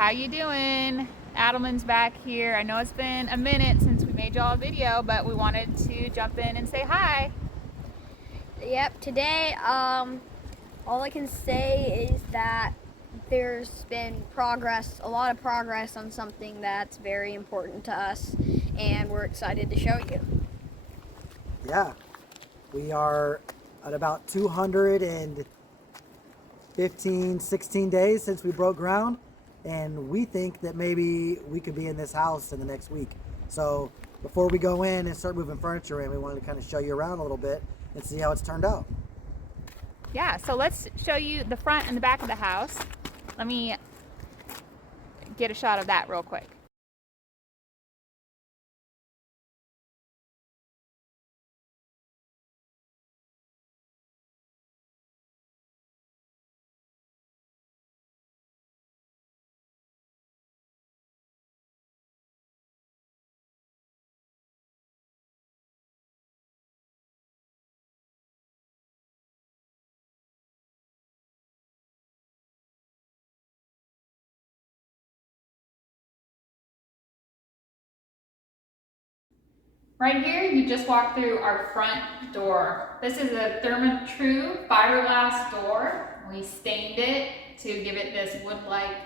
how you doing? Addlemans back here. I know it's been a minute since we made y'all a video, but we wanted to jump in and say hi. Yep, today, all I can say is that there's been progress, a lot of progress on something that's very important to us, and we're excited to show you. Yeah, we are at about 215, 16 days since we broke ground, and we think that maybe we could be in this house in the next week. So before we go in and start moving furniture in, we wanted to kind of show you around a little bit and see how it's turned out. Yeah, so let's show you the front and the back of the house. Let me get a shot of that real quick. Right here, you just walked through our front door. This is a Therma-Tru fiberglass door. We stained it to give it this wood-like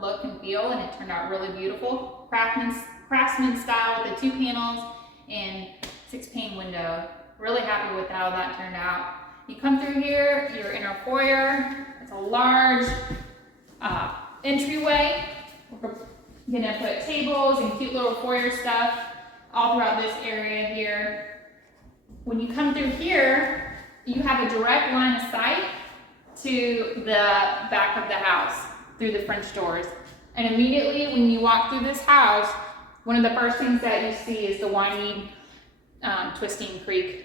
look and feel, and it turned out really beautiful. Craftsman style with the 2 panels and 6-pane window. Really happy with how that turned out. You come through here, you're in our foyer. It's a large entryway. We're gonna put tables and cute little foyer stuff all throughout this area here. When you come through here, you have a direct line of sight to the back of the house through the French doors. And immediately when you walk through this house, one of the first things that you see is the winding twisting creek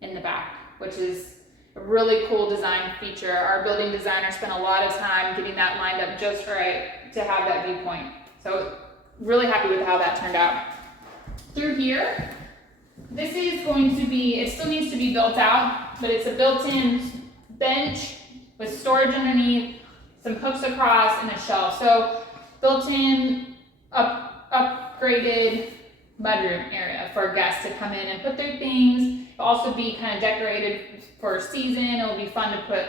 in the back, which is a really cool design feature. Our building designer spent a lot of time getting that lined up just right to have that viewpoint. So really happy with how that turned out. Through here, this is going to be, it still needs to be built out, but it's a built-in bench with storage underneath, some hooks across, and a shelf. So built-in, upgraded mudroom area for guests to come in and put their things. It'll also be kind of decorated for a season. It'll be fun to put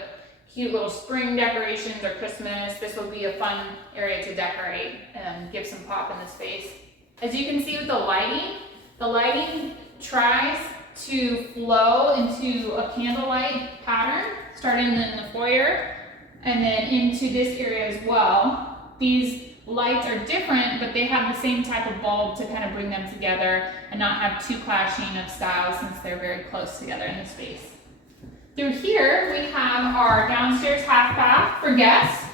cute little spring decorations or Christmas. This will be a fun area to decorate and give some pop in the space. As you can see with the lighting tries to flow into a candlelight pattern, starting in the foyer and then into this area as well. These lights are different, but they have the same type of bulb to kind of bring them together and not have too clashing of styles since they're very close together in the space. Through here, we have our downstairs half bath for guests.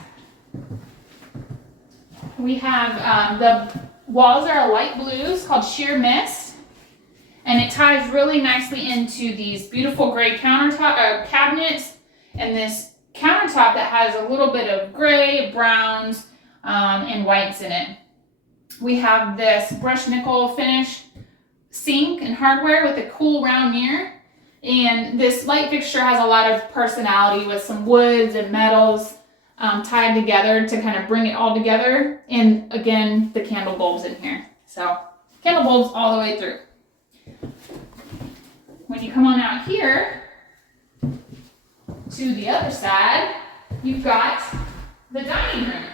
We have the walls are a light blues called sheer mist, and it ties really nicely into these beautiful gray countertop cabinets and this countertop that has a little bit of gray, browns, and whites in it. We have this brushed nickel finish sink and hardware with a cool round mirror, and this light fixture has a lot of personality with some woods and metals tied together to kind of bring it all together. And again, the candle bulbs in here. So candle bulbs all the way through. When you come on out here to the other side, you've got the dining room.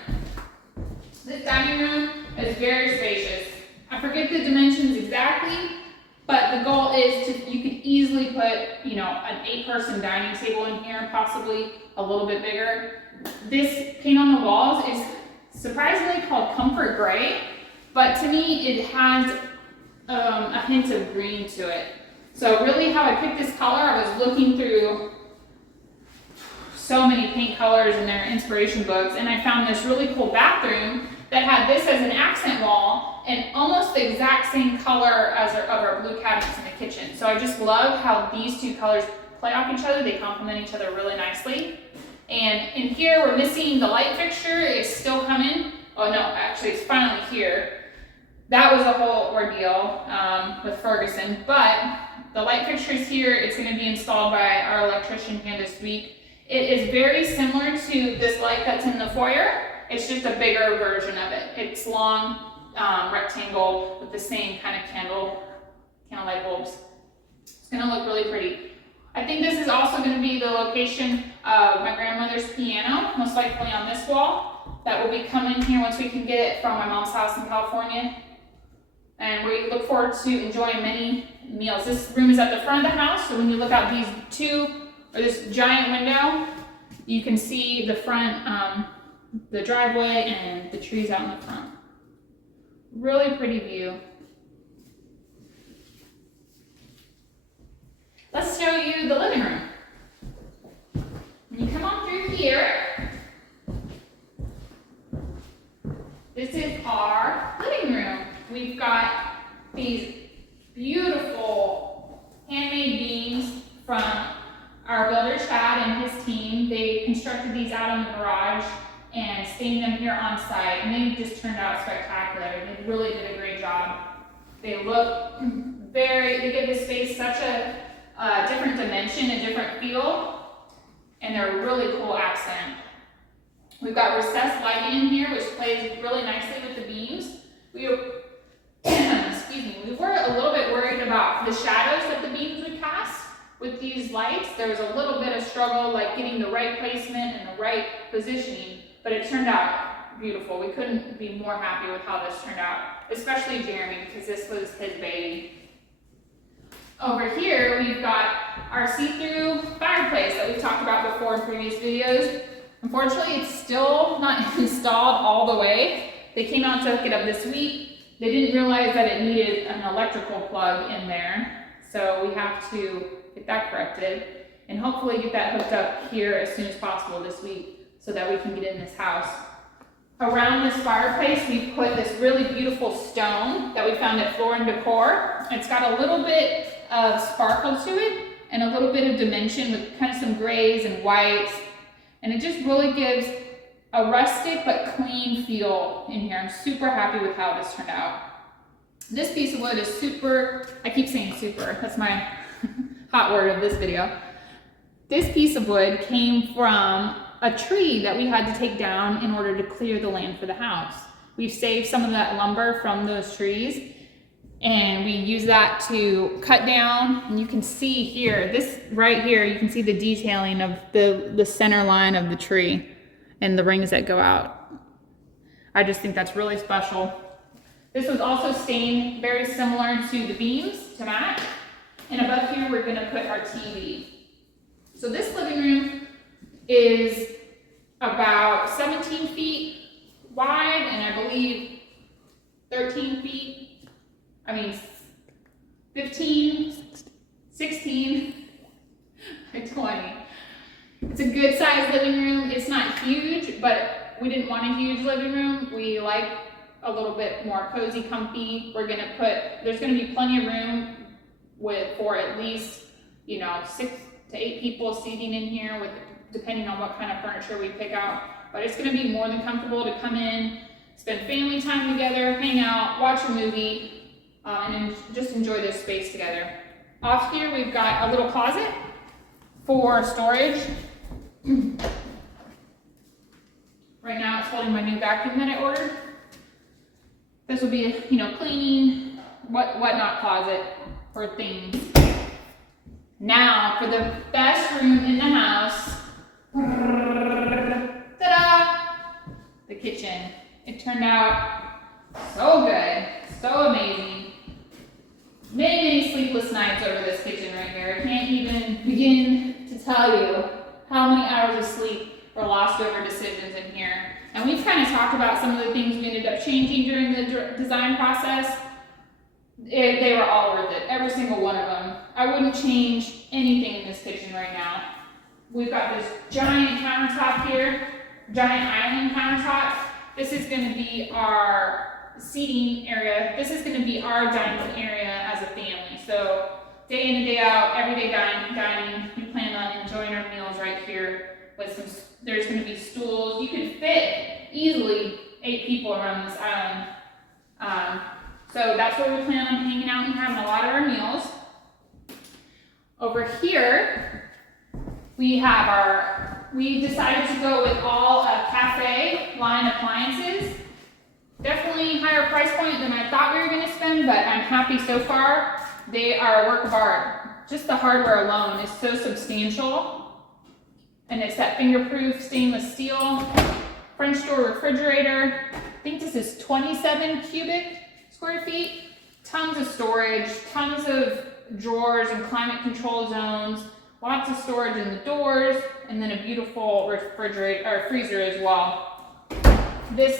This dining room is very spacious. I forget the dimensions exactly, but the goal is you could easily put, you know, an 8-person dining table in here, possibly a little bit bigger. This paint on the walls is surprisingly called Comfort Gray, but to me it has a hint of green to it. So really how I picked this color, I was looking through so many paint colors in their inspiration books, and I found this really cool bathroom that had this as an accent wall and almost the exact same color as our blue cabinets in the kitchen. So I just love how these two colors play off each other. They complement each other really nicely. And in here, we're missing the light fixture. It's still coming. Oh no, actually it's finally here. That was a whole ordeal with Ferguson, but the light fixture is here. It's going to be installed by our electrician here this week. It is very similar to this light that's in the foyer, It's just a bigger version of it. It's long, rectangle with the same kind of candle light bulbs. It's gonna look really pretty. I think this is also gonna be the location of my grandmother's piano, most likely on this wall. That will be coming here once we can get it from my mom's house in California. And we look forward to enjoying many meals. This room is at the front of the house, so when you look out this giant window, you can see the front, the driveway and the trees out in the front. Really pretty view. Let's show you the living room. When you come on through here, this is our living room. We've got these beautiful handmade beams from our builder Chad and his team. They constructed these out in the garage and stained them here on site, and they just turned out spectacular. They really did a great job. They look they give this space such a different dimension, a different feel, and they're a really cool accent. We've got recessed lighting in here, which plays really nicely with the beams. Excuse me, we were a little bit worried about the shadows that the beams would cast with these lights. There was a little bit of struggle, like getting the right placement and the right positioning, but it turned out beautiful. We couldn't be more happy with how this turned out, especially Jeremy, because this was his baby. Over here, we've got our see-through fireplace that we've talked about before in previous videos. Unfortunately, it's still not installed all the way. They came out to hook it up this week. They didn't realize that it needed an electrical plug in there, so we have to get that corrected and hopefully get that hooked up here as soon as possible this week so that we can get in this house. Around this fireplace, we put this really beautiful stone that we found at Floor & Decor. It's got a little bit of sparkle to it and a little bit of dimension with kind of some grays and whites, and it just really gives a rustic but clean feel in here. I'm super happy with how this turned out. This piece of wood is super, I keep saying super, that's my hot word of this video. This piece of wood came from a tree that we had to take down in order to clear the land for the house. We've saved some of that lumber from those trees, and we use that to cut down. And you can see here, this right here, you can see the detailing of the center line of the tree and the rings that go out. I just think that's really special. This was also stained very similar to the beams to match. And above here, we're gonna put our TV. So this living room is about 17 feet wide, and I believe 13 feet, 15, 16, 20. It's a good sized living room. It's not huge, but we didn't want a huge living room. We like a little bit more cozy, comfy. There's gonna be plenty of room for at least, 6 to 8 people seating in here, depending on what kind of furniture we pick out. But it's gonna be more than comfortable to come in, spend family time together, hang out, watch a movie, and just enjoy this space together. Off here, we've got a little closet for storage. Right now, it's holding my new vacuum that I ordered. This will be a, cleaning, whatnot closet for things. Now, for the best room in the house, ta-da! The kitchen. It turned out so good, so amazing. Many sleepless nights over this kitchen right here. I can't even begin to tell you how many hours of sleep were lost over decisions in here. And we've kind of talked about some of the things we ended up changing during the design process. They were all worth it, every single one of them. I wouldn't change anything in this kitchen right now. We've got this giant countertop here, giant island countertop. This is going to be our seating area. This is going to be our dining area as a family. So day in and day out, everyday dining. We plan on enjoying our meals right here. There's going to be stools. You could fit easily 8 people around this island. So that's where we plan on hanging out and having a lot of our meals. Over here, we have our we decided to go with all cafe line appliances. Definitely higher price point than I thought we were gonna spend, but I'm happy so far. They are a work of art. Just the hardware alone is so substantial. And it's that fingerproof stainless steel French door refrigerator. I think this is 27 cubic square feet. Tons of storage, tons of drawers and climate control zones, lots of storage in the doors, and then a beautiful refrigerator or freezer as well. This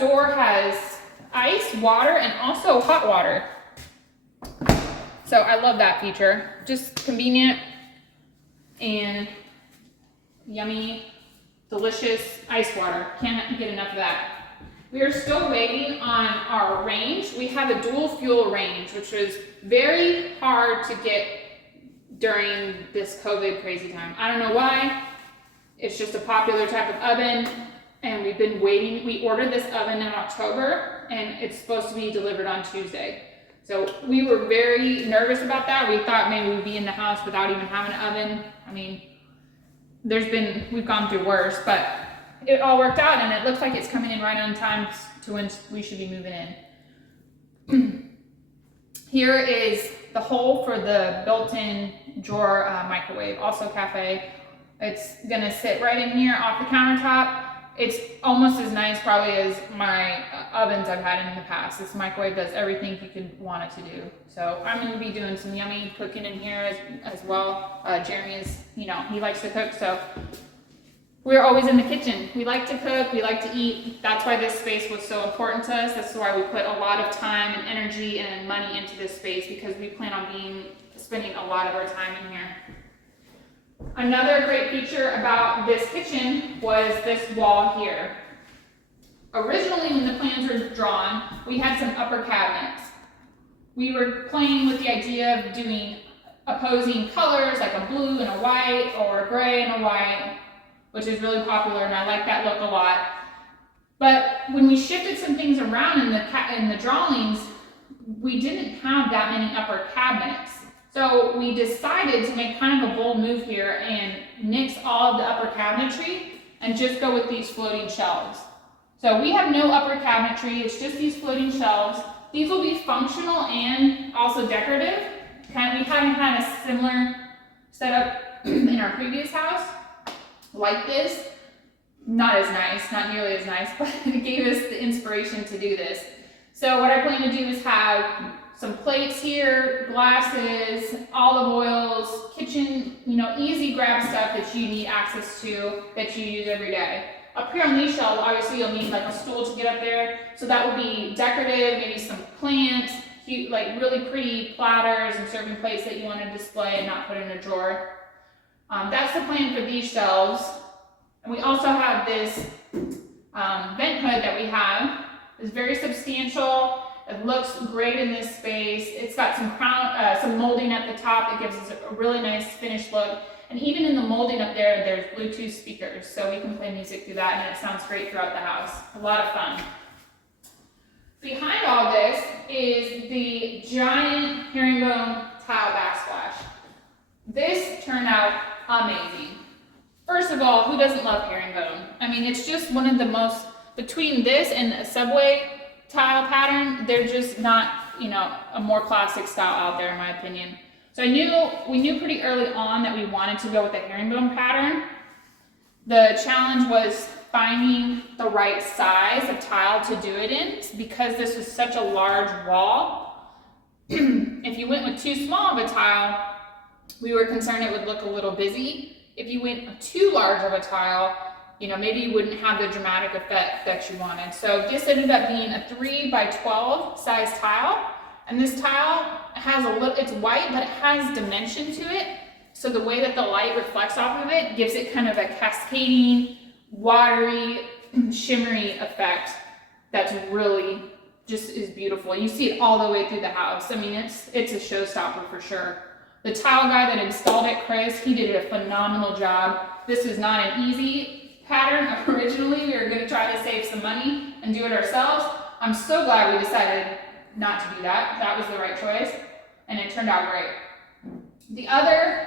door has ice, water, and also hot water. So I love that feature. Just convenient and yummy, delicious ice water. Can't get enough of that. We are still waiting on our range. We have a dual fuel range, which was very hard to get during this COVID crazy time. I don't know why. It's just a popular type of oven, and we've been waiting. We ordered this oven in October, and it's supposed to be delivered on Tuesday. So we were very nervous about that. We thought maybe we'd be in the house without even having an oven. I mean, we've gone through worse, but it all worked out, and it looks like it's coming in right on time to when we should be moving in. Here is the hole for the built-in drawer microwave, also cafe. It's gonna sit right in here off the countertop. It's almost as nice probably as my ovens I've had in the past. This microwave does everything you could want it to do. So I'm gonna be doing some yummy cooking in here as well. Jeremy is, he likes to cook, so we're always in the kitchen. We like to cook, we like to eat. That's why this space was so important to us. That's why we put a lot of time and energy and money into this space, because we plan on spending a lot of our time in here. Another great feature about this kitchen was this wall here. Originally, when the plans were drawn, we had some upper cabinets. We were playing with the idea of doing opposing colors, like a blue and a white, or a gray and a white, which is really popular, and I like that look a lot. But when we shifted some things around in the drawings, we didn't have that many upper cabinets. So we decided to make kind of a bold move here and nix all of the upper cabinetry and just go with these floating shelves. So we have no upper cabinetry, it's just these floating shelves. These will be functional and also decorative. We hadn't had a similar setup in our previous house like this. Not as nice, not nearly as nice, but it gave us the inspiration to do this. So what I plan to do is have some plates here, glasses, olive oils, kitchen, easy grab stuff that you need access to, that you use every day. Up here on these shelves, obviously you'll need like a stool to get up there. So that will be decorative, maybe some plants, cute, like really pretty platters and serving plates that you want to display and not put in a drawer. That's the plan for these shelves. And we also have this vent hood that we have. It's very substantial. It looks great in this space. It's got some molding at the top that gives us a really nice finished look. And even in the molding up there, there's Bluetooth speakers, so we can play music through that, and it sounds great throughout the house. A lot of fun. Behind all this is the giant herringbone tile backsplash. This turned out amazing. First of all, who doesn't love herringbone? I mean, it's just one of the most, between this and a subway tile pattern, they're just not, a more classic style out there in my opinion. So we knew pretty early on that we wanted to go with the herringbone pattern. The challenge was finding the right size of tile to do it in, because this was such a large wall. If you went with too small of a tile, we were concerned it would look a little busy. If you went too large of a tile, maybe you wouldn't have the dramatic effect that you wanted. So this ended up being a 3x12 size tile. And this tile has it's white, but it has dimension to it. So the way that the light reflects off of it gives it kind of a cascading, watery, shimmery effect that's really just is beautiful. You see it all the way through the house. I mean, it's a showstopper for sure. The tile guy that installed it, Chris, he did a phenomenal job. This was not an easy pattern originally. We were going to try to save some money and do it ourselves. I'm so glad we decided not to do that. That was the right choice, and it turned out great. The other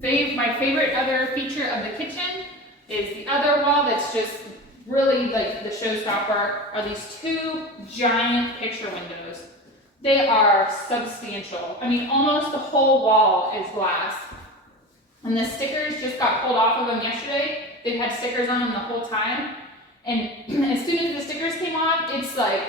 My favorite other feature of the kitchen is the other wall that's just really like the showstopper are these two giant picture windows. They are substantial. I mean, almost the whole wall is glass. And the stickers just got pulled off of them yesterday. They've had stickers on them the whole time. And as soon as the stickers came off, it's like,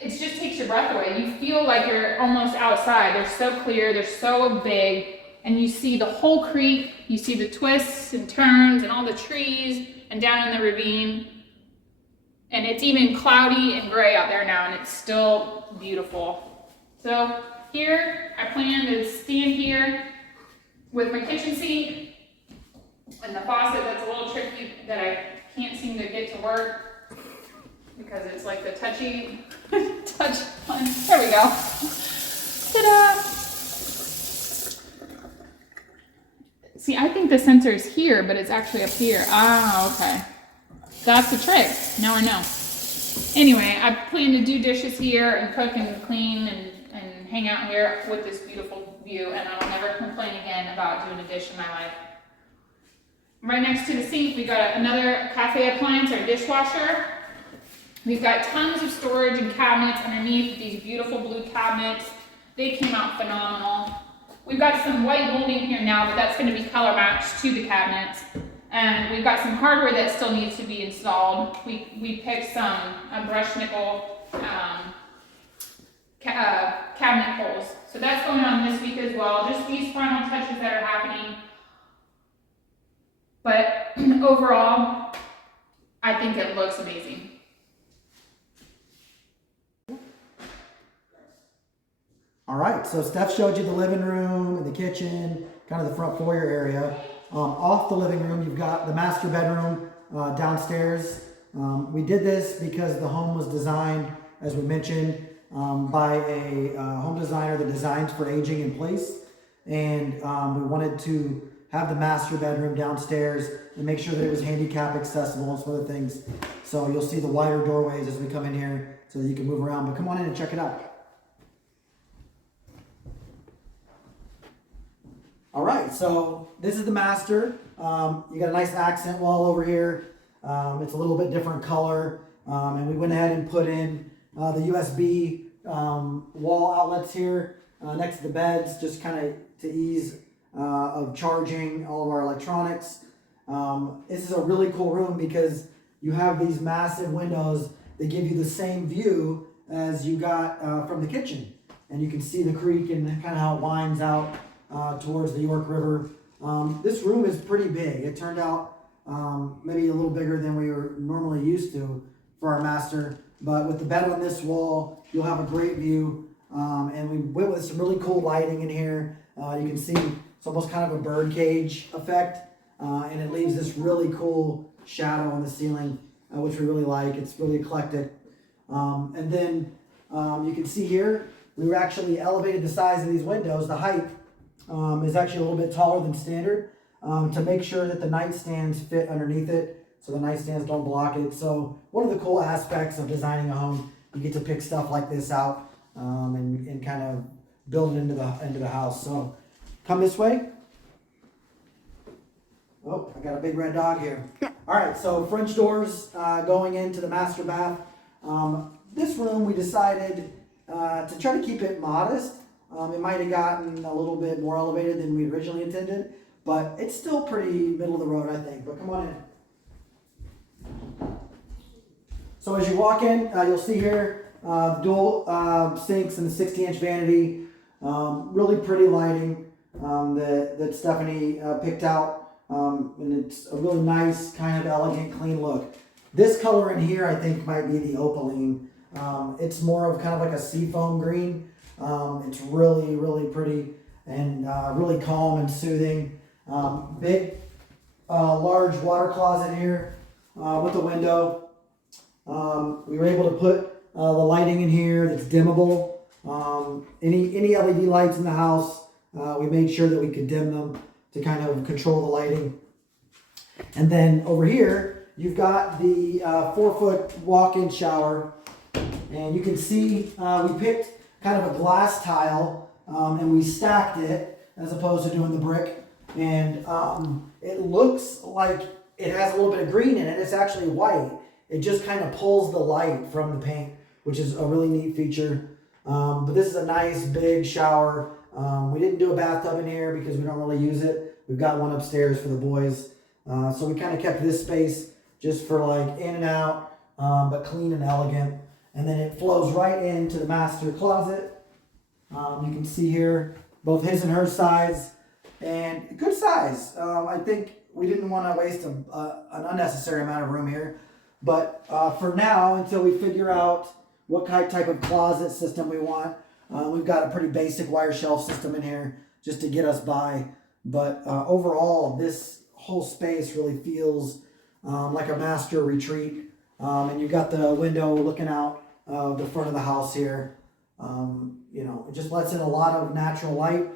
it just takes your breath away. You feel like you're almost outside. They're so clear, they're so big, and you see the whole creek, you see the twists and turns and all the trees and down in the ravine. And it's even cloudy and gray out there now, and it's still beautiful. So here, I plan to stand here with my kitchen sink and the faucet that's a little tricky that I can't seem to get to work because it's like the touchy touch one. There we go. Ta-da! See, I think the sensor is here, but it's actually up here. Ah, okay. That's the trick. Now I know. Anyway, I plan to do dishes here and cook and clean and hang out here with this beautiful view, and I'll never complain again about doing a dish in my life. Right next to the sink, we got another cafe appliance, our dishwasher. We've got tons of storage and cabinets underneath these beautiful blue cabinets. They came out phenomenal. We've got some white molding here now, but that's going to be color matched to the cabinets. And we've got some hardware that still needs to be installed. We picked some brushed nickel cabinet holes. So that's going on this week as well. Just these final touches that are happening. But overall, I think it looks amazing. All right, so Steph showed you the living room and the kitchen, kind of the front foyer area. Off the living room, you've got the master bedroom downstairs. We did this because the home was designed, as we mentioned, by a home designer that designs for aging in place. And we wanted to have the master bedroom downstairs and make sure that it was handicap accessible and some other things. So you'll see the wider doorways as we come in here so that you can move around. But come on in and check it out. All right, so this is the master. You got a nice accent wall over here. It's a little bit different color. And we went ahead and put in the USB wall outlets here next to the beds, just kind of to ease of charging all of our electronics. This is a really cool room because you have these massive windows that give you the same view as you got from the kitchen. And you can see the creek and kind of how it winds out towards the York River. This room is pretty big. It turned out maybe a little bigger than we were normally used to for our master. But with the bed on this wall, you'll have a great view. And we went with some really cool lighting in here. You can see it's almost kind of a bird cage effect. And it leaves this really cool shadow on the ceiling, which we really like. It's really eclectic. And then you can see here, we actually elevated the size of these windows. The height is actually a little bit taller than standard to make sure that the nightstands fit underneath it so the nightstands don't block it. So one of the cool aspects of designing a home, you get to pick stuff like this out and kind of build it into the house. So come this way. Oh, I got a big red dog here. All right, so French doors going into the master bath. This room we decided to try to keep it modest. It might have gotten a little bit more elevated than we originally intended, but it's still pretty middle of the road, I think. But come on in. So as you walk in, you'll see here the dual sinks and the 60-inch vanity. Really pretty lighting that Stephanie picked out. And it's a really nice, kind of elegant, clean look. This color in here, I think, might be the opaline. It's more of kind of like a seafoam green. It's really, really pretty and really calm and soothing. Big, large water closet here with a window. We were able to put the lighting in here that's dimmable. Any LED lights in the house, we made sure that we could dim them to kind of control the lighting. And then over here, you've got the 4-foot walk-in shower. And you can see we picked kind of a glass tile and we stacked it as opposed to doing the brick. And it looks like it has a little bit of green in it. It's actually white. It just kind of pulls the light from the paint, which is a really neat feature. But this is a nice big shower. We didn't do a bathtub in here because we don't really use it. We've got one upstairs for the boys. So we kind of kept this space just for like in and out, but clean and elegant. And then it flows right into the master closet. You can see here both his and her size, and good size. I think we didn't want to waste an unnecessary amount of room here. But for now, until we figure out what type of closet system we want, we've got a pretty basic wire shelf system in here just to get us by. But overall, this whole space really feels like a master retreat. And you've got the window looking out the front of the house here. You know, it just lets in a lot of natural light.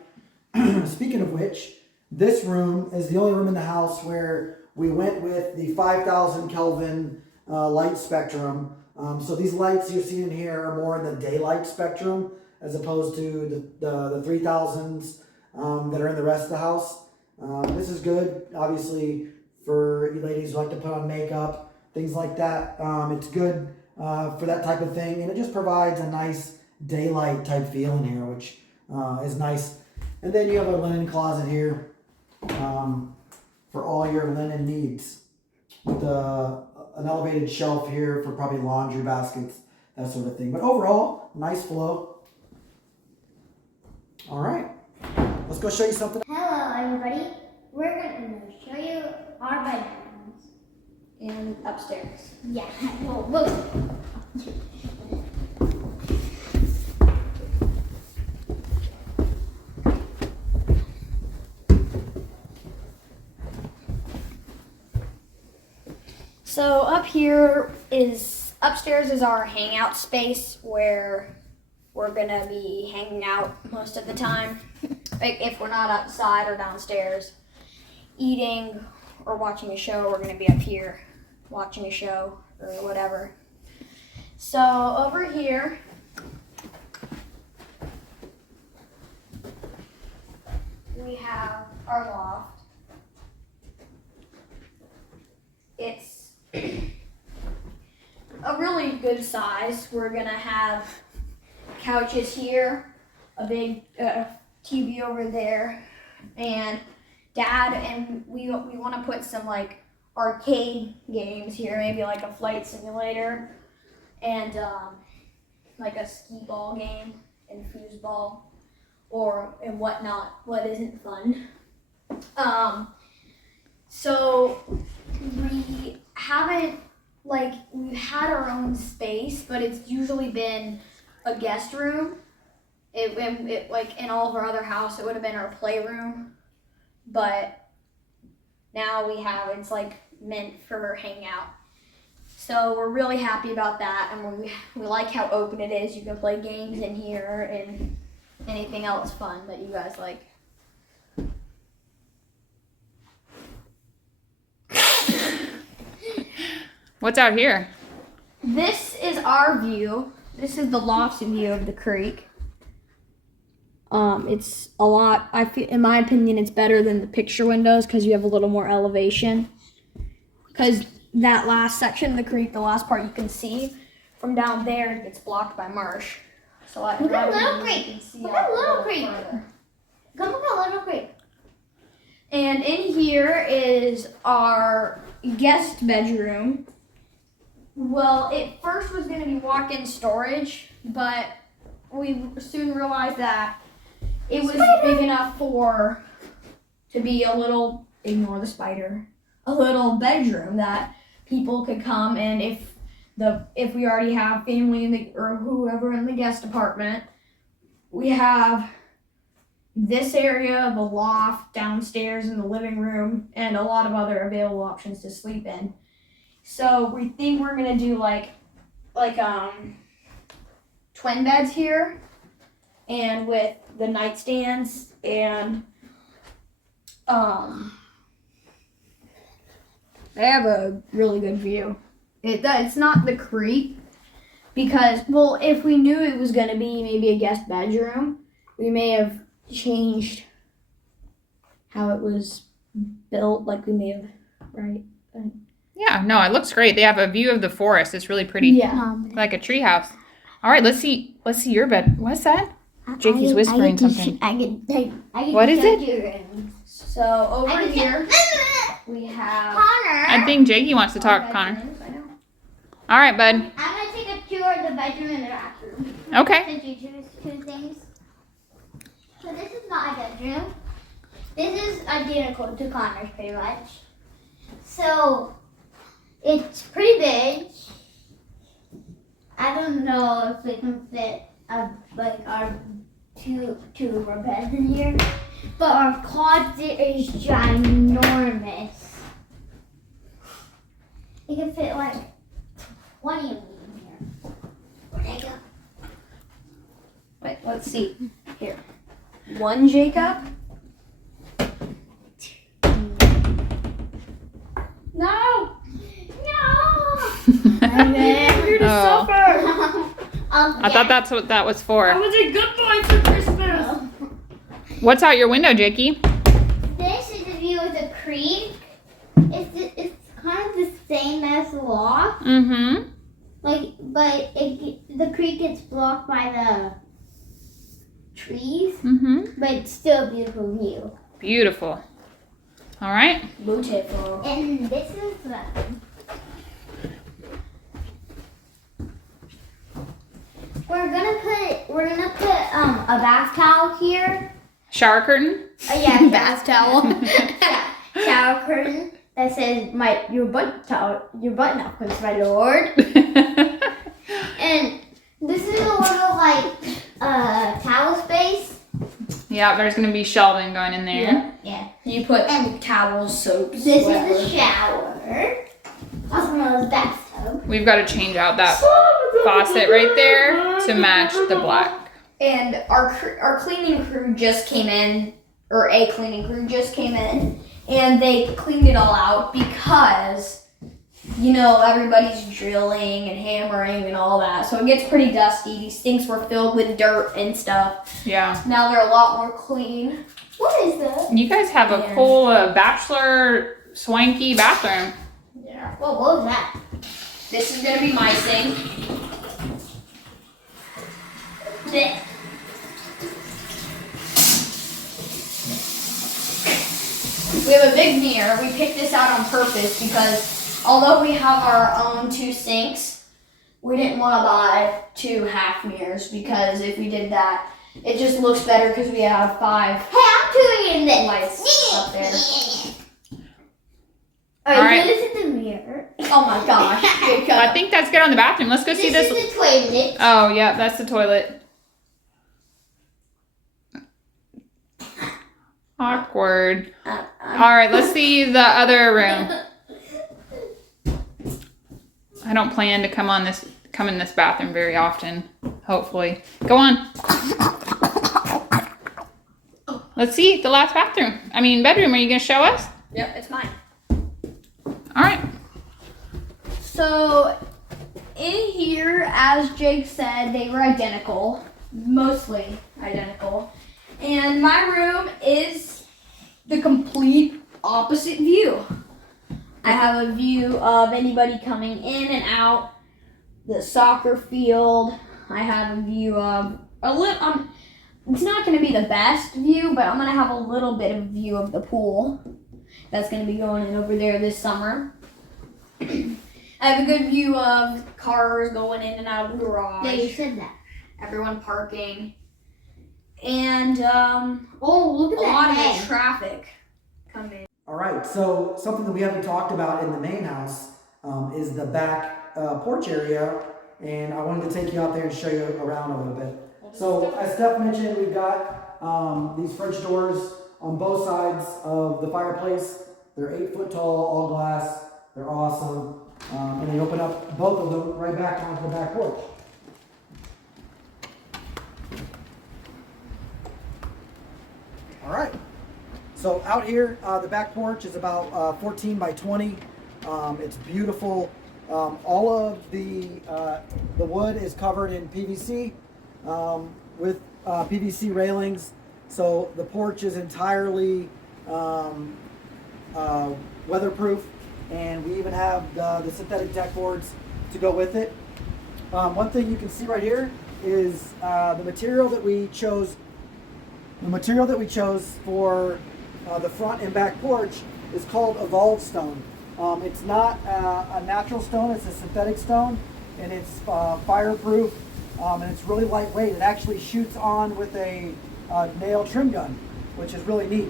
Speaking of which, this room is the only room in the house where we went with the 5,000 Kelvin light spectrum. So these lights you're seeing here are more in the daylight spectrum as opposed to the 3000s that are in the rest of the house. This is good, obviously, for you ladies who like to put on makeup, things like that. It's good for that type of thing, and it just provides a nice daylight type feel in here, which is nice. And then you have a linen closet here for all your linen needs, with an elevated shelf here for probably laundry baskets, that sort of thing. But overall, nice flow. All right, let's go show you something. Hello everybody, we're going to show you our bedrooms. And upstairs. Yeah, well, look. So up here upstairs is our hangout space where we're gonna be hanging out most of the time. Like if we're not outside or downstairs eating or watching a show, we're gonna be up here watching a show or whatever. So over here, we have our loft. It's a really good size. We're gonna have couches here, a big TV over there, and Dad and we want to put some like arcade games here, maybe like a flight simulator and like a skee ball game and foosball and whatnot. What isn't fun? So we haven't we've had our own space, but it's usually been a guest room. It like in all of our other house, it would have been our playroom, but now it's like meant for hangout. So we're really happy about that, and we like how open it is. You can play games in here and anything else fun that you guys like. What's out here? This is our view. This is the loft view of the creek. It's a lot, in my opinion, it's better than the picture windows because you have a little more elevation. Because that last section of the creek, the last part you can see from down there, gets blocked by marsh. So Look at Little Creek. Look at Little Creek. Come look at Little Creek. And in here is our guest bedroom. Well, it first was going to be walk-in storage, but we soon realized that it was big enough to be a little, ignore the spider, a little bedroom that people could come, and if we already have family or whoever in the guest apartment, we have this area, the loft, downstairs in the living room, and a lot of other available options to sleep in. So we think we're gonna do like twin beds here, and with the nightstands, and they have a really good view. It's not the creek because, well, if we knew it was gonna be maybe a guest bedroom, we may have changed how it was built, like we may have, right? Yeah, no, it looks great. They have a view of the forest. It's really pretty. Yeah. Like a tree house. All right, let's see your bed. What's that? Jakey's whispering something. What is it? So over here we have. Connor. I think Jakey wants to talk, Connor. All right, bud. I'm gonna take a tour of the bedroom and the bathroom. Okay. Since you choose two things. So this is my bedroom. This is identical to Connor's pretty much. So it's pretty big. I don't know if we can fit like our two of our beds in here, but our closet is ginormous. You can fit like 20 of them in here. Where'd they go? Wait, let's see. Here. One Jacob. No! I'm here to Oh. suffer. I thought that's what that was for. I was a good boy for Christmas. What's out your window, Jakey? This is a view of the creek. It's kind of the same as the loft. Mm-hmm. But the creek gets blocked by the trees. Mm-hmm. But it's still a beautiful view. Beautiful. All right. Beautiful. And this is the we're gonna put a bath towel here. Shower curtain. Yeah, Bath towel. shower curtain that says your button up, my lord. And this is a little towel space. Yeah, there's gonna be shelving going in there. Yeah. You put towels, soaps. This whatever. is the shower. Also known as bathtub. We've got to change out that faucet right there to match the black. And our cleaning crew just came in, or a cleaning crew just came in, and they cleaned it all out because, everybody's drilling and hammering and all that. So it gets pretty dusty. These things were filled with dirt and stuff. Yeah. Now they're a lot more clean. What is this? You guys have a cool bachelor swanky bathroom. Yeah. What was that? This is gonna be my sink. We have a big mirror. We picked this out on purpose because although we have our own two sinks, we didn't want to buy two half mirrors because if we did that, it just looks better because we have 5 Hey, I'm doing this. lights up there. Alright. This is the mirror. Oh my gosh. I think that's good on the bathroom. Let's go see this. This is the toilet. Oh, yeah, that's the toilet. Awkward. All right, let's see the other room. I don't plan to come in this bathroom very often, hopefully. Go on. Let's see the last bedroom. Are you going to show us? Yep, it's mine. All right. So, in here, as Jake said, they were identical. Mostly identical. And my room is the complete opposite view. I have a view of anybody coming in and out, the soccer field. I have a view of it's not going to be the best view, but I'm going to have a little bit of view of the pool. That's going to be going in over there this summer. I have a good view of cars going in and out of the garage. Yeah, you said that. Everyone parking. And Look at a that lot of head. the traffic coming. All right, so something that we haven't talked about in the main house is the back porch area, and I wanted to take you out there and show you around a little bit. So as Steph mentioned, we've got these French doors on both sides of the fireplace. They're 8 foot tall, all glass. They're awesome, and they open up both of them right back onto the back porch. All right. So out here, the back porch is about 14 by 20. It's beautiful. All of the wood is covered in PVC with PVC railings. So the porch is entirely weatherproof, and we even have the synthetic deck boards to go with it. One thing you can see right here is the material that we chose. The material that we chose for the front and back porch is called evolved stone. It's not a natural stone; it's a synthetic stone, and it's fireproof, and it's really lightweight. It actually shoots on with a nail trim gun, which is really neat.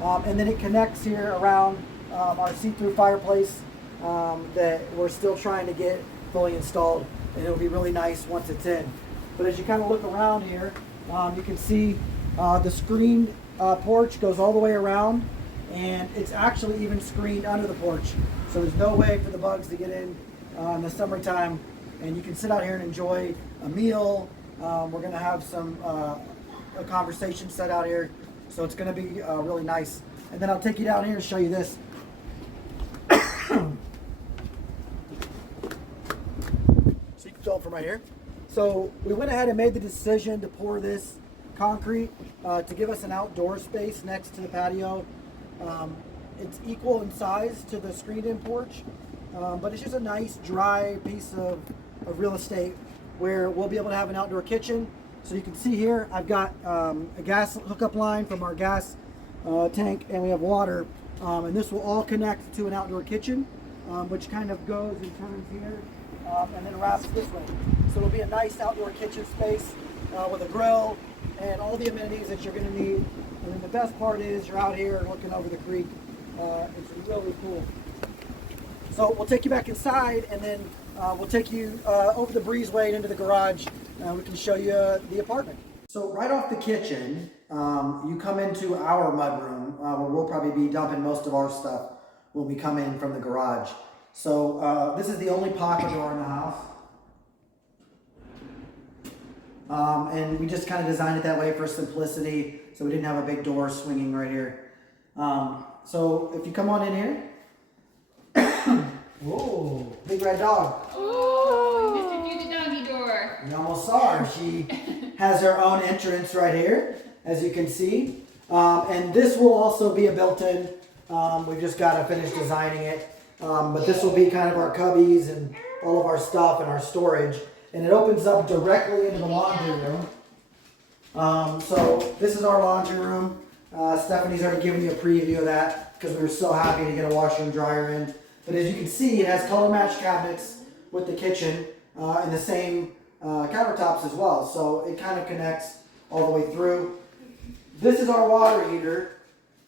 And then it connects here around our see-through fireplace that we're still trying to get fully installed, and it'll be really nice once it's in. But as you kind of look around here, you can see the screened porch goes all the way around, and it's actually even screened under the porch. So there's no way for the bugs to get in the summertime, and you can sit out here and enjoy a meal. We're going to have some a conversation set out here, so it's going to be really nice. And then I'll take you down here and show you this. So you can film from right here. So we went ahead and made the decision to pour this concrete to give us an outdoor space next to the patio. It's equal in size to the screened-in porch, but it's just a nice dry piece of real estate where we'll be able to have an outdoor kitchen. So you can see here I've got a gas hookup line from our gas tank, and we have water, and this will all connect to an outdoor kitchen, which kind of goes and turns here and then wraps this way. So it'll be a nice outdoor kitchen space with a grill and all the amenities that you're going to need. And then the best part is you're out here looking over the creek. It's really cool. So we'll take you back inside, and then we'll take you over the breezeway and into the garage, and we can show you the apartment. So right off the kitchen, you come into our mudroom, where we'll probably be dumping most of our stuff when we come in from the garage. So this is the only pocket door in the house. And we just kind of designed it that way for simplicity, so we didn't have a big door swinging right here. So if you come on in here, whoa, big red dog. Oh, you missed the doggy door. You almost saw her. She has her own entrance right here, as you can see. And this will also be a built-in. We've just got to finish designing it. But this will be kind of our cubbies and all of our stuff and our storage. And it opens up directly into the laundry room. So this is our laundry room. Stephanie's already given you a preview of that because we were so happy to get a washer and dryer in. But as you can see, it has color matched cabinets with the kitchen and the same countertops as well. So it kind of connects all the way through. This is our water heater.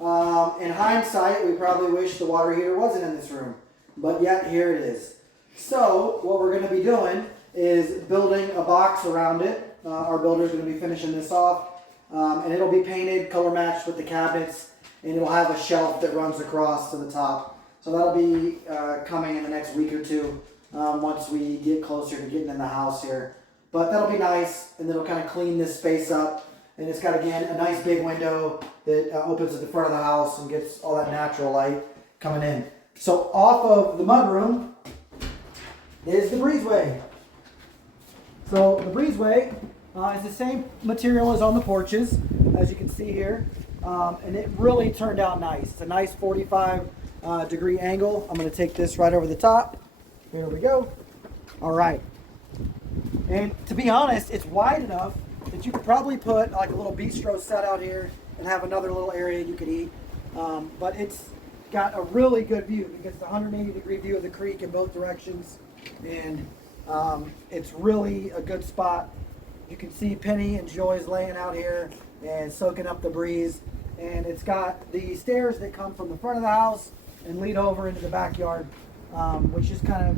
In hindsight, we probably wish the water heater wasn't in this room, but yet here it is. So what we're going to be doing is building a box around it. Our builder's going to be finishing this off, and it'll be painted, color matched with the cabinets, and it'll have a shelf that runs across to the top. So that'll be coming in the next week or two once we get closer to getting in the house here. But that'll be nice, and it'll kind of clean this space up. And it's got, again, a nice big window that opens at the front of the house and gets all that natural light coming in. So off of the mudroom is the breezeway. So the breezeway is the same material as on the porches, as you can see here. And it really turned out nice. It's a nice 45 degree angle. I'm going to take this right over the top. Here we go. All right. And to be honest, it's wide enough that you could probably put like a little bistro set out here and have another little area you could eat. But it's got a really good view. It gets a 180 degree view of the creek in both directions. And it's really a good spot. You can see Penny and Joy's laying out here and soaking up the breeze. And it's got the stairs that come from the front of the house and lead over into the backyard, which just kind of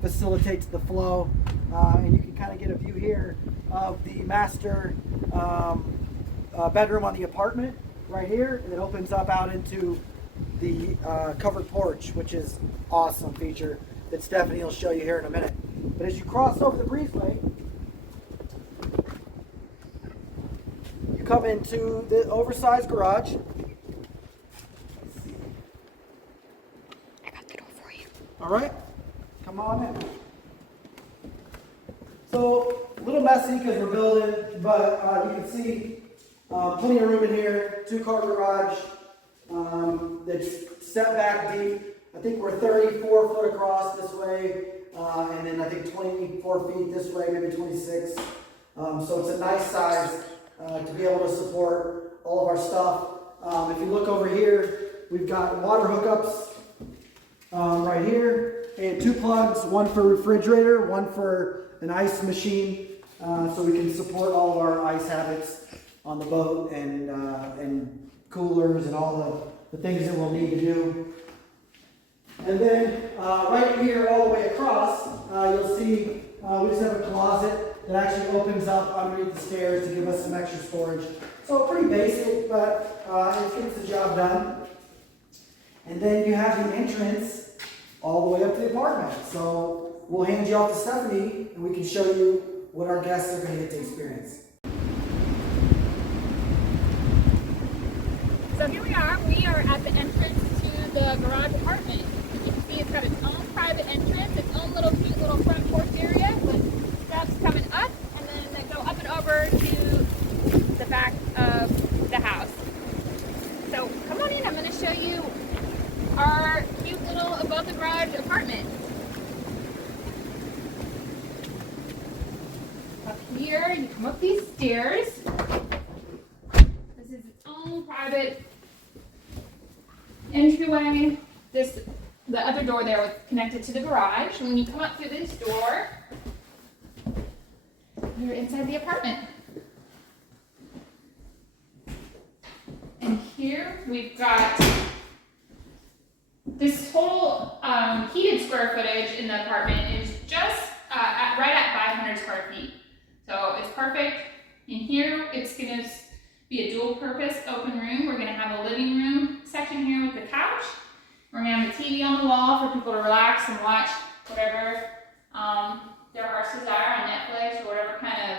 facilitates the flow. And you can kind of get a view here of the master bedroom on the apartment right here, and it opens up out into the covered porch, which is awesome feature that Stephanie will show you here in a minute. But as you cross over the breezeway, you come into the oversized garage. I got the door for you. All right, come on in. So a little messy because we're building, but you can see plenty of room in here, 2-car garage, It's set back deep. I think we're 34 foot across this way, and then I think 24 feet this way, maybe 26. So it's a nice size to be able to support all of our stuff. If you look over here, we've got water hookups right here, and 2 plugs, one for refrigerator, one for an ice machine, so we can support all of our ice habits on the boat, and coolers and all the things that we'll need to do. And then right here all the way across, you'll see we just have a closet that actually opens up underneath the stairs to give us some extra storage. So pretty basic, but it gets the job done. And then you have the entrance all the way up to the apartment. So we'll hand you off to Stephanie, and we can show you what our guests are going to get to experience. So here we are. We are at the entrance to the garage apartment. As you can see, it's got its own private entrance, its own little cute little front porch area with steps coming up, and then they go up and over to the back of the house. So come on in. I'm going to show you our cute little above the garage apartment. Up here, you come up these stairs. This is its own private entryway. The other door there was connected to the garage. When you come up through this door, you're inside the apartment. And here we've got this whole heated square footage in the apartment is just right at 500 square feet. So it's perfect. In here, it's going to be a dual purpose open room. We're going to have a living room section here with the couch. We're going to have a TV on the wall for people to relax and watch whatever their heart's desire on Netflix or whatever kind of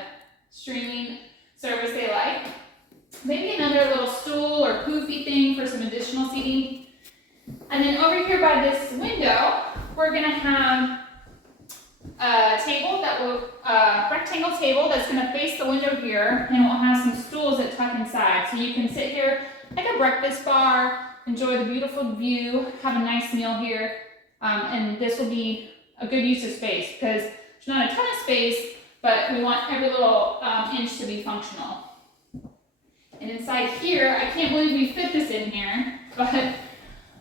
streaming service they like. Maybe another little stool or poofy thing for some additional seating. And then over here by this window, we're going to have a table that will, rectangle table that's going to face the window here, and we'll have some stools that tuck inside. So you can sit here like a breakfast bar, enjoy the beautiful view, have a nice meal here, and this will be a good use of space because there's not a ton of space, but we want every little inch to be functional. And inside here, I can't believe we fit this in here, but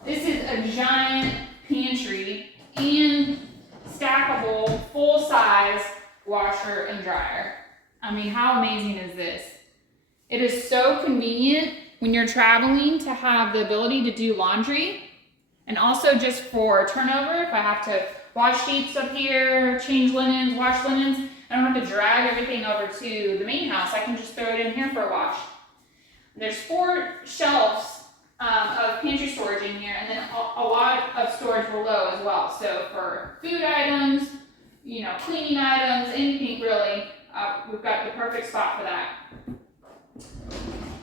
this is a giant pantry and stackable, full-size washer and dryer. I mean, how amazing is this? It is so convenient when you're traveling to have the ability to do laundry, and also just for turnover, if I have to wash sheets up here, change linens, wash linens, I don't have to drag everything over to the main house. I can just throw it in here for a wash. There's 4 shelves of pantry storage in here, and then a lot of storage below as well. So for food items, you know, cleaning items, anything really, we've got the perfect spot for that.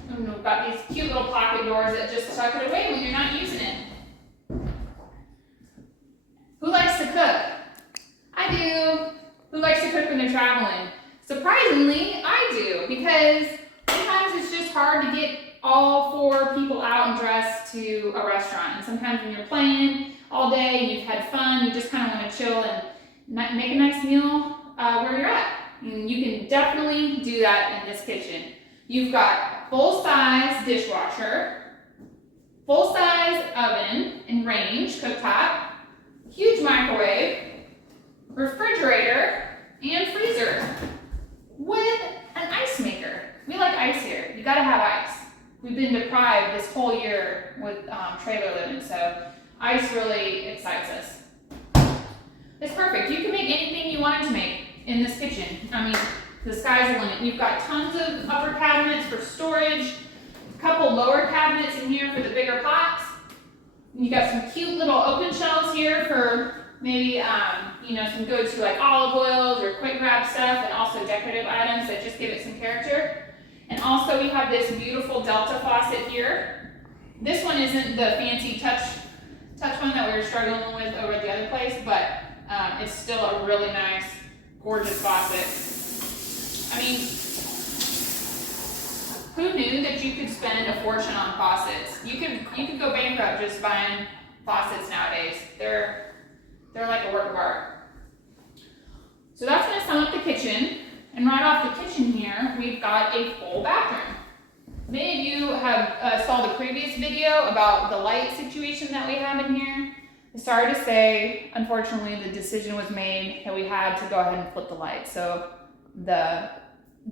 And we've got these cute little pocket doors that just tuck it away when you're not using it. Who likes to cook? I do. Who likes to cook when they're traveling? Surprisingly, I do, because sometimes it's just hard to get all 4 people out and dressed to a restaurant. And sometimes when you're playing all day and you've had fun, you just kind of want to chill and make a nice meal where you're at. And you can definitely do that in this kitchen. You've got full-size dishwasher, full-size oven and range, cooktop, huge microwave, refrigerator, and freezer with an ice maker. We like ice here. You gotta have ice. We've been deprived this whole year with trailer living, so ice really excites us. It's perfect. You can make anything you wanted to make in this kitchen. I mean, the sky's the limit. We've got tons of upper cabinets for storage, a couple lower cabinets in here for the bigger pots. You got some cute little open shelves here for maybe you know, some go-to like olive oils or quick grab stuff, and also decorative items that just give it some character. And also we have this beautiful Delta faucet here. This one isn't the fancy touch one that we were struggling with over at the other place, but it's still a really nice, gorgeous faucet. I mean, Who knew that you could spend a fortune on faucets? You could go bankrupt just buying faucets nowadays. They're like a work of art. So that's going to sum up the kitchen. And right off the kitchen here, we've got a full bathroom. Many of you have saw the previous video about the light situation that we have in here. Sorry to say, unfortunately, the decision was made that we had to go ahead and flip the light. So the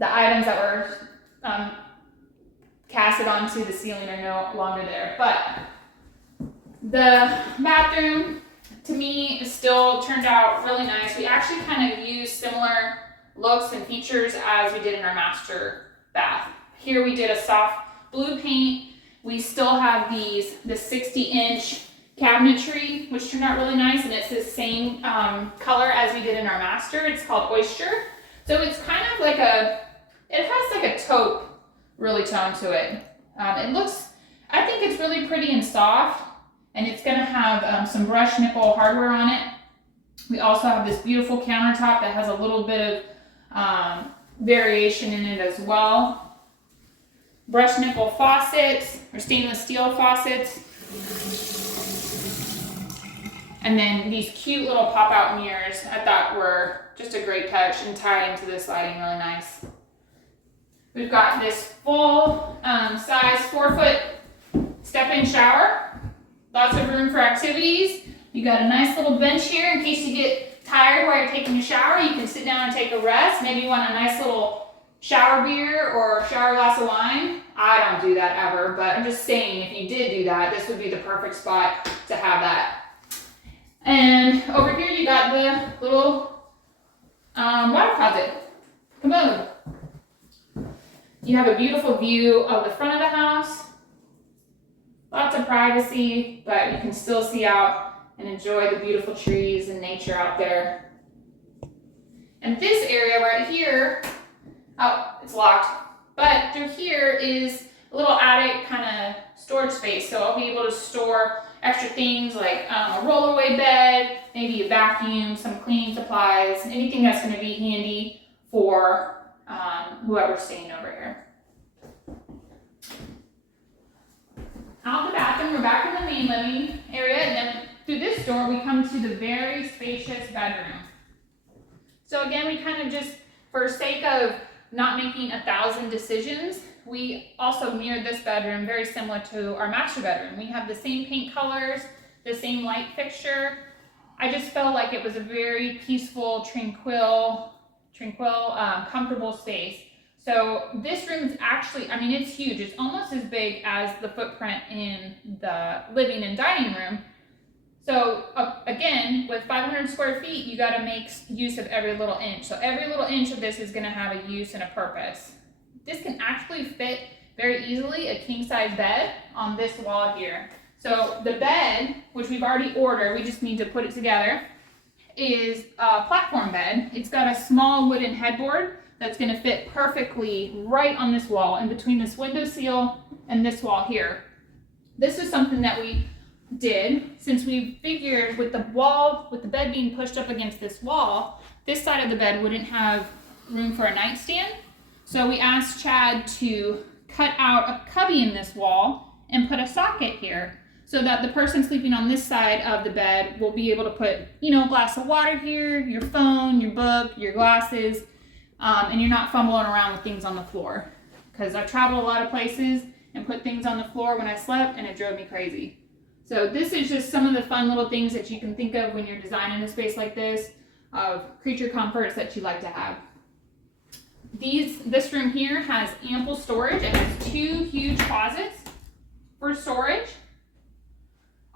items that were casted onto the ceiling are no longer there. But the bathroom, to me, still turned out really nice. We actually kind of used similar looks and features as we did in our master bath. Here we did a soft blue paint. We still have the 60-inch cabinetry, which turned out really nice, and it's the same color as we did in our master. It's called Oyster. So it's kind of like it has like a taupe really tone to it. I think it's really pretty and soft, and it's gonna have some brushed nickel hardware on it. We also have this beautiful countertop that has a little bit of variation in it as well. Brushed nickel faucets, or stainless steel faucets. And then these cute little pop-out mirrors I thought were just a great touch and tied into this lighting really nice. We've got this full size 4-foot step-in shower. Lots of room for activities. You got a nice little bench here in case you get tired while you're taking a shower. You can sit down and take a rest. Maybe you want a nice little shower beer or shower glass of wine. I don't do that ever, but I'm just saying if you did do that, this would be the perfect spot to have that. And over here you got the little water closet, commode. You have a beautiful view of the front of the house. Lots of privacy, but you can still see out and enjoy the beautiful trees and nature out there. And this area right here, oh, it's locked, but through here is a little attic kind of storage space. So I'll be able to store extra things like a rollaway bed, maybe a vacuum, some cleaning supplies, anything that's going to be handy for whoever's staying over here. Out the bathroom, we're back in the main living area, and then through this door we come to the very spacious bedroom. So again, we kind of just, for sake of not making 1,000 decisions, we also mirrored this bedroom very similar to our master bedroom. We have the same paint colors, the same light fixture. I just felt like it was a very peaceful, tranquil, comfortable space. So this room is actually, I mean, it's huge. It's almost as big as the footprint in the living and dining room. So again, with 500 square feet, you got to make use of every little inch. So every little inch of this is going to have a use and a purpose. This can actually fit very easily a king-size bed on this wall here. So the bed, which we've already ordered, we just need to put it together, is a platform bed. It's got a small wooden headboard that's going to fit perfectly right on this wall, in between this window sill and this wall here. This is something that we did since we figured with the bed being pushed up against this wall, this side of the bed wouldn't have room for a nightstand. So we asked Chad to cut out a cubby in this wall and put a socket here so that the person sleeping on this side of the bed will be able to put, a glass of water here, your phone, your book, your glasses, and you're not fumbling around with things on the floor. Because I've traveled a lot of places and put things on the floor when I slept, and it drove me crazy. So this is just some of the fun little things that you can think of when you're designing a space like this, of creature comforts that you like to have. This room here has ample storage. It has 2 huge closets for storage.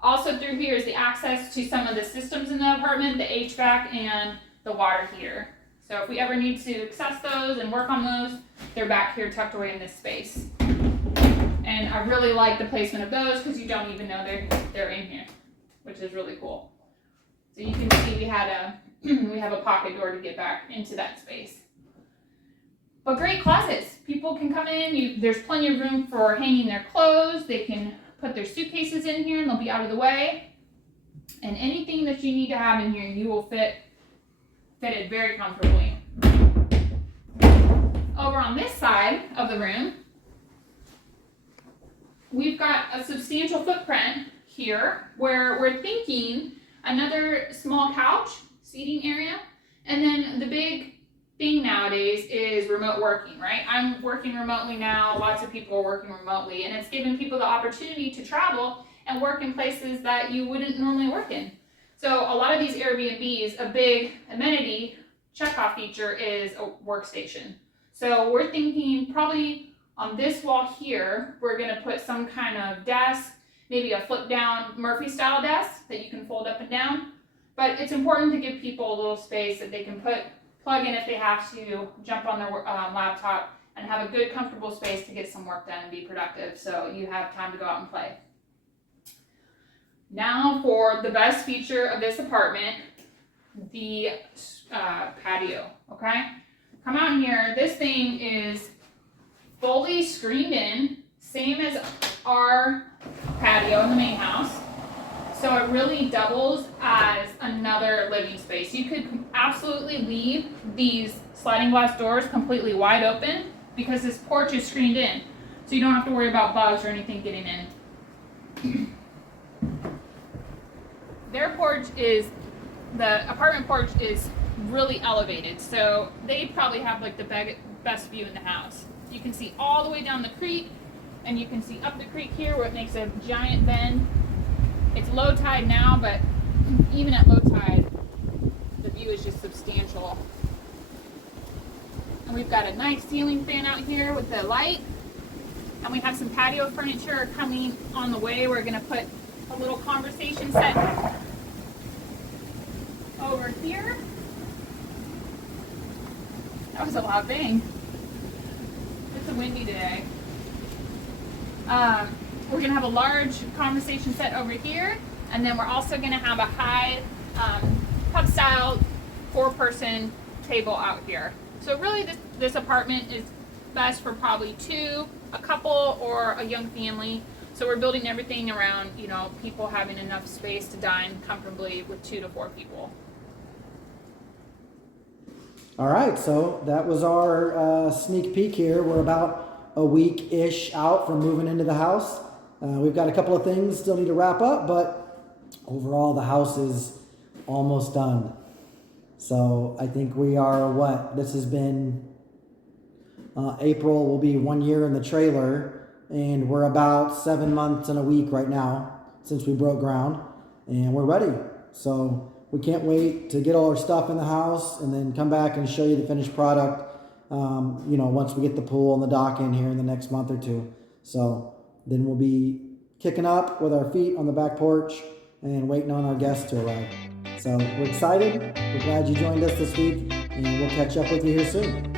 Also through here is the access to some of the systems in the apartment, the HVAC and the water heater. So if we ever need to access those and work on those, they're back here tucked away in this space. And I really like the placement of those because you don't even know they're in here, which is really cool. So you can see we have a pocket door to get back into that space. But great closets. People can come in. There's plenty of room for hanging their clothes. They can put their suitcases in here and they'll be out of the way. And anything that you need to have in here, you will fit it very comfortably. Over on this side of the room, we've got a substantial footprint here where we're thinking another small couch, seating area, and then the big thing nowadays is remote working, right? I'm working remotely now, lots of people are working remotely, and it's giving people the opportunity to travel and work in places that you wouldn't normally work in. So a lot of these Airbnbs, a big amenity checkoff feature is a workstation. So we're thinking probably on this wall here, we're gonna put some kind of desk, maybe a flip down Murphy style desk that you can fold up and down. But it's important to give people a little space that they can plug in if they have to, jump on their laptop, and have a good, comfortable space to get some work done and be productive so you have time to go out and play. Now for the best feature of this apartment, the patio, okay? Come out here, this thing is fully screened in, same as our patio in the main house. So it really doubles as another living space. You could absolutely leave these sliding glass doors completely wide open because this porch is screened in. So you don't have to worry about bugs or anything getting in. The apartment porch is really elevated. So they probably have like the best view in the house. You can see all the way down the creek, and you can see up the creek here where it makes a giant bend. It's low tide now, but even at low tide, the view is just substantial. And we've got a nice ceiling fan out here with the light. And we have some patio furniture coming on the way. We're gonna put a little conversation set over here. That was a loud bang. It's windy today. We're gonna have a large conversation set over here, and then we're also gonna have a high pub style 4-person table out here. So really this apartment is best for probably 2, a couple, or a young family. So we're building everything around, people having enough space to dine comfortably with 2 to 4 people. All right, so that was our sneak peek here. We're about a week-ish out from moving into the house. We've got a couple of things still need to wrap up, but overall the house is almost done. So I think we are this has been April will be 1 year in the trailer, and we're about 7 months and a week right now since we broke ground, and we're ready. So we can't wait to get all our stuff in the house and then come back and show you the finished product, once we get the pool and the dock in here in the next month or 2. So then we'll be kicking up with our feet on the back porch and waiting on our guests to arrive. So we're excited. We're glad you joined us this week, and we'll catch up with you here soon.